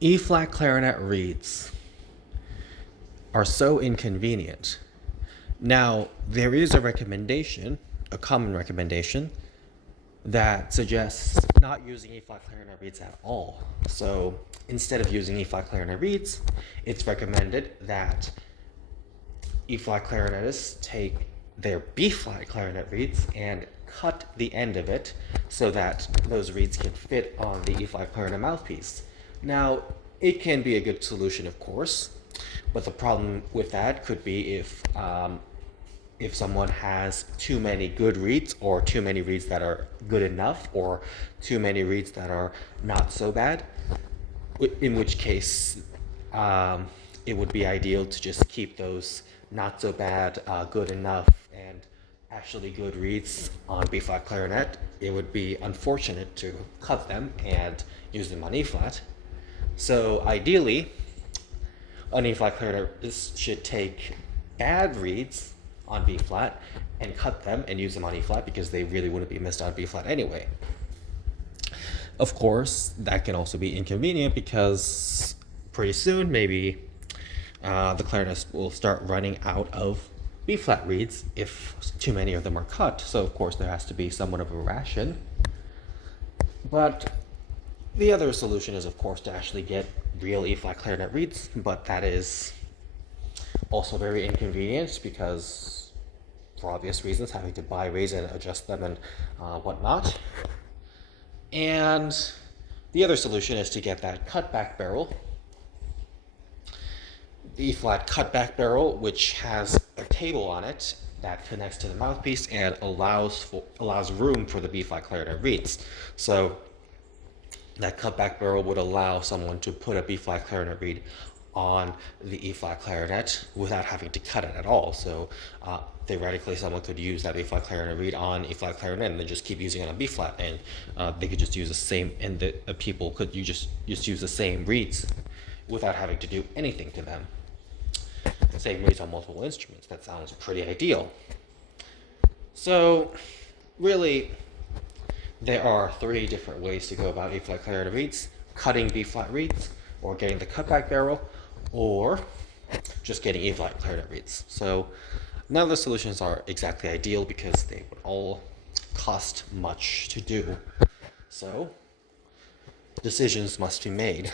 E-flat clarinet reeds are so inconvenient. Now, there is a common recommendation, that suggests not using E-flat clarinet reeds at all. So instead of using E-flat clarinet reeds, it's recommended that E-flat clarinetists take their B-flat clarinet reeds and cut the end of it so that those reeds can fit on the E-flat clarinet mouthpiece. Now, it can be a good solution, of course, but the problem with that could be if someone has too many good reeds, or too many reeds that are good enough, or too many reeds that are not so bad, in which case it would be ideal to just keep those not so bad, good enough, and actually good reeds on B flat clarinet. It would be unfortunate to cut them and use them on E flat. So ideally, an E flat clarinetist should take bad reeds on B flat and cut them and use them on E flat, because they really wouldn't be missed on B flat anyway. Of course, that can also be inconvenient because pretty soon maybe the clarinetist will start running out of B flat reeds if too many of them are cut. So of course there has to be somewhat of a ration. But the other solution is, of course, to actually get real E flat clarinet reeds, but that is also very inconvenient because, for obvious reasons, having to buy reeds and adjust them and whatnot. And the other solution is to get that cutback barrel, the E-flat cutback barrel, which has a table on it that connects to the mouthpiece and allows room for the B-flat clarinet reeds. So that cutback barrel would allow someone to put a B-flat clarinet reed on the E-flat clarinet without having to cut it at all. So theoretically, someone could use that B-flat clarinet reed on E-flat clarinet and then just keep using it on B-flat, and they could just use the same, and the people could just use the same reeds without having to do anything to them. The same reeds on multiple instruments. That sounds pretty ideal. So really, there are three different ways to go about E-flat clarinet reeds: cutting B-flat reeds, or getting the cutback barrel, or just getting E-flat clarinet reeds. So none of the solutions are exactly ideal because they would all cost much to do. So decisions must be made.